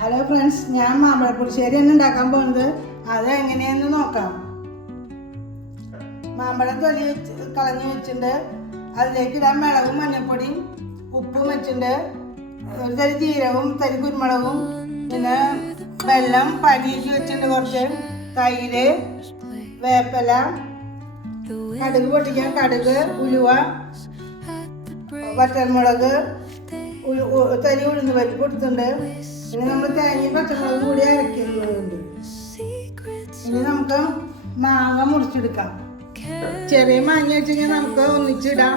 Hello friends, ഞാൻ മാമ്പഴപ്പുളിശ്ശേരിയാണ് ഉണ്ടാക്കാൻ പോകുന്നത്. അത് എങ്ങനെയാണെന്ന് നോക്കാം. മാമ്പഴം തൊലി കളഞ്ഞ് വെച്ചിട്ടുണ്ട്. അതിലേക്ക് ഇടാൻ മുളകും മഞ്ഞൾപ്പൊടിയും ഉപ്പും വെച്ചിട്ടുണ്ട്. ഒരു തരി ജീരകവും തരി കുരുമുളകും, പിന്നെ വെള്ളം പനിയിച്ച് വെച്ചിട്ടുണ്ട്, കുറച്ച് തൈര്, വേപ്പില, കടുക് പൊട്ടിക്കാൻ കടുക്, ഉലുവ, വറ്റൽമുളക്, തരി ഉഴുന്ന് പരിപ്പ് കൊടുത്തിട്ടുണ്ട്. ഇനി നമ്മൾ തേങ്ങയും പച്ചമുളകും കൂടി അരയ്ക്കുന്നുണ്ട്. ഇനി നമുക്ക് മാങ്ങ മുറിച്ചെടുക്കാം. ചെറിയ മാങ്ങ വെച്ച് കഴിഞ്ഞാൽ നമുക്ക് ഒന്നിച്ചിടാം.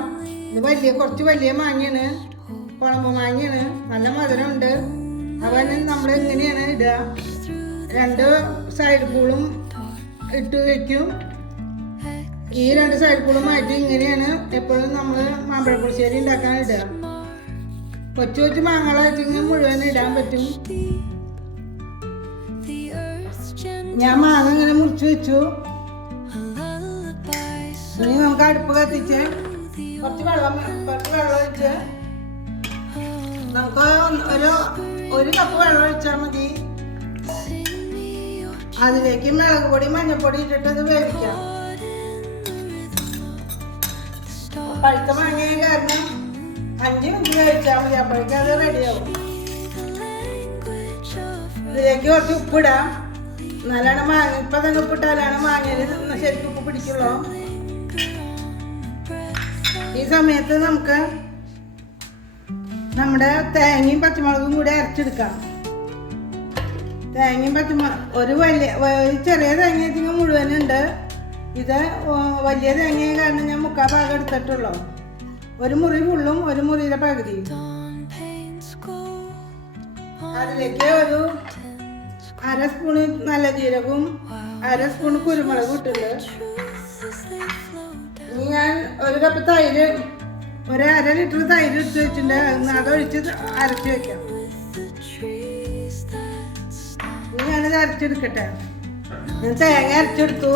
ഇത് കുറച്ച് വലിയ മാങ്ങയാണ്, കുളമ്പ് മാങ്ങയാണ്, നല്ല മധുരമുണ്ട്. അപ്പം നമ്മൾ എങ്ങനെയാണ് ഇടുക, 2 സൈഡ് കൂളും ഇട്ട് വയ്ക്കും. ഈ 2 സൈഡ് കൂളും മാറ്റി ഇങ്ങനെയാണ് എപ്പോഴും നമ്മൾ മാമ്പഴപ്പുളിശ്ശേരി ഉണ്ടാക്കാൻ ഇടുക. കൊച്ചു കൊച്ചു മാങ്ങ വെച്ചെങ്കിൽ മുഴുവൻ ഇടാൻ പറ്റും. ഞാൻ മാങ്ങ ഇങ്ങനെ മുറിച്ച് വെച്ചു. ഇനി നമുക്ക് അടുപ്പ് കത്തിച്ച് കുറച്ച് വെള്ളം ഒഴിച്ച് നമുക്ക് ഒരു കപ്പ് വെള്ളം ഒഴിച്ചാൽ മതി. അതിലേക്ക് മുളക് പൊടി മഞ്ഞൾപ്പൊടി ഇട്ടിട്ട് അത് വേവിക്കാം. പഴുത്ത മാങ്ങയെ കാരണം 5 മിനിറ്റ് വേവിച്ചാൽ മതി, അപ്പോഴേക്കും അത് റെഡിയാവും. ഇതിലേക്ക് കുറച്ച് ഉപ്പിടാം. നല്ലോണം മാങ്ങ ഇപ്പം തന്നെ ഉപ്പിട്ടാലാണ് മാങ്ങയിൽ ശരിക്കും ഉപ്പ് പിടിക്കുള്ളൂ. ഈ സമയത്ത് നമുക്ക് നമ്മുടെ തേങ്ങയും പച്ചമുളകും കൂടി അരച്ചെടുക്കാം. തേങ്ങയും പച്ചമുളക് ചെറിയ തേങ്ങ വെച്ചെങ്കിൽ മുഴുവനുണ്ട്. ഇത് വലിയ തേങ്ങയെ കാരണം ഞാൻ 3/4 ഭാഗം എടുത്തിട്ടുള്ളൂ. ഒരു മുറി ഫുള്ളും ഒരു മുറിയുടെ പകുതി. അതിലേക്ക് ഒരു 1/2 സ്പൂണ് നല്ല ജീരകവും 1/2 സ്പൂണ് കുരുമുളകും ഇട്ടുണ്ട്. ഇനി ഞാൻ 1 കപ്പ് തൈര്, 1/2 ലിറ്റർ തൈര് എടുത്ത് വെച്ചിട്ടുണ്ട്. അതൊഴിച്ച് അരച്ച് വെക്കാം. ഇനി ഞാനത് അരച്ചെടുക്കട്ടെ. ഞാൻ തേങ്ങ അരച്ചെടുത്തു.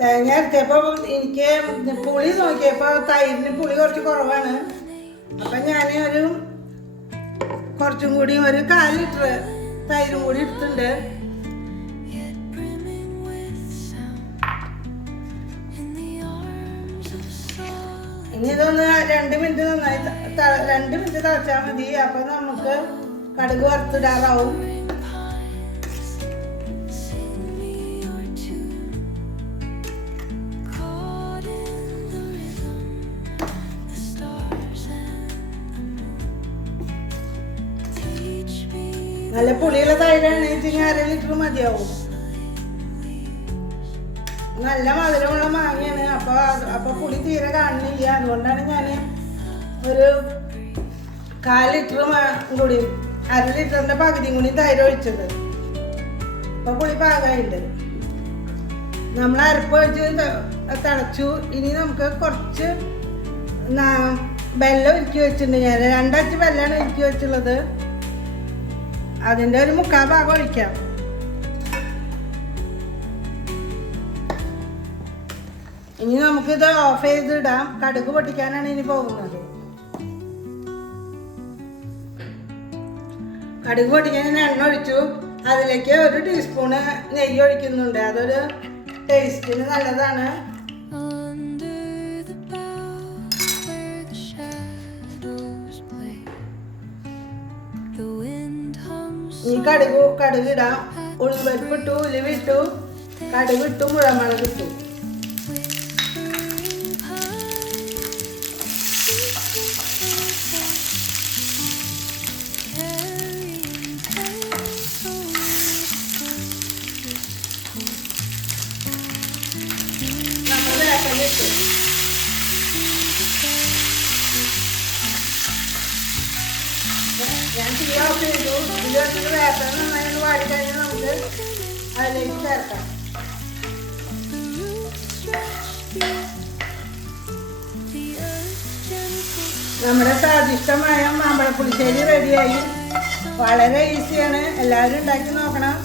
തേങ്ങ അരച്ചപ്പോൾ എനിക്ക് പുളി നോക്കിയപ്പോൾ തൈരിന് പുളി കുറച്ച് കുറവാണ്. അപ്പം ഞാൻ കുറച്ചും കൂടി 1/4 ലിറ്റർ തൈരും കൂടി എടുത്തിട്ടുണ്ട്. ഇനി ഇതൊന്ന് 2 മിനിറ്റ് നന്നായി 2 മിനിറ്റ് തിളച്ചാൽ മതി. അപ്പം നമുക്ക് കടുക് വറുത്തിടാറാവും. നല്ല പുളിയുള്ള തൈരാണ് വെച്ചെങ്കിൽ 1/2 ലിറ്റർ മതിയാവും. നല്ല മധുരമുള്ള മാങ്ങയാണ്. അപ്പോൾ പുളി തീരെ കാണുന്നില്ല. അതുകൊണ്ടാണ് ഞാൻ 1/4 ലിറ്റർ കൂടി 1/2 ലിറ്ററിൻ്റെ പകുതിയും കൂടി തൈര് ഒഴിച്ചത്. അപ്പോൾ പുളി പാകമായിട്ടുണ്ട്. നമ്മൾ അരപ്പ് ഒഴിച്ച് തിളച്ചു. ഇനി നമുക്ക് കുറച്ച് വെള്ളം ഒരുക്കി വെച്ചിട്ടുണ്ട്. ഞാൻ 2 അച്ച് വെള്ളമാണ് ഒരുക്കി വെച്ചുള്ളത്. അതിൻ്റെ ഒരു 3/4 ഭാഗം ഒഴിക്കാം. ഇനി നമുക്കിത് ഓഫ് ചെയ്തിടാം. കടുക് പൊട്ടിക്കാനാണ് ഇനി പോകുന്നത്. കടുക് പൊട്ടിക്കാൻ എണ്ണ ഒഴിച്ചു. അതിലേക്ക് 1 ടീസ്പൂണ് നെയ്യ് ഒഴിക്കുന്നുണ്ട്. അതൊരു ടേസ്റ്റിന് നല്ലതാണ്. ഈ കടുക് ഇടാം. ഉഴുന്നുപരിപ്പിട്ടു, ഉലുവിട്ടു, കടുകിട്ടു, മുളകും. നമ്മൾ വേപ്പിലിട്ടു. ഞാൻ തീ ഓഫ് ചെയ്തു. ഇതിൽ വേപ്പില നന്നായി വാടി കഴിഞ്ഞാൽ നമുക്ക് അതിലേക്ക് ചേർക്കാം. നമ്മുടെ സ്വാദിഷ്ടമായ മാമ്പഴപ്പുളിശ്ശേരി റെഡിയായി. വളരെ ഈസിയാണ്. എല്ലാവരും ഉണ്ടാക്കി നോക്കണം.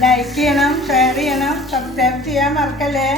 ലൈക്ക് ചെയ്യണം, ഷെയർ ചെയ്യണം, സബ്സ്ക്രൈബ് ചെയ്യാൻ മറക്കല്ലേ.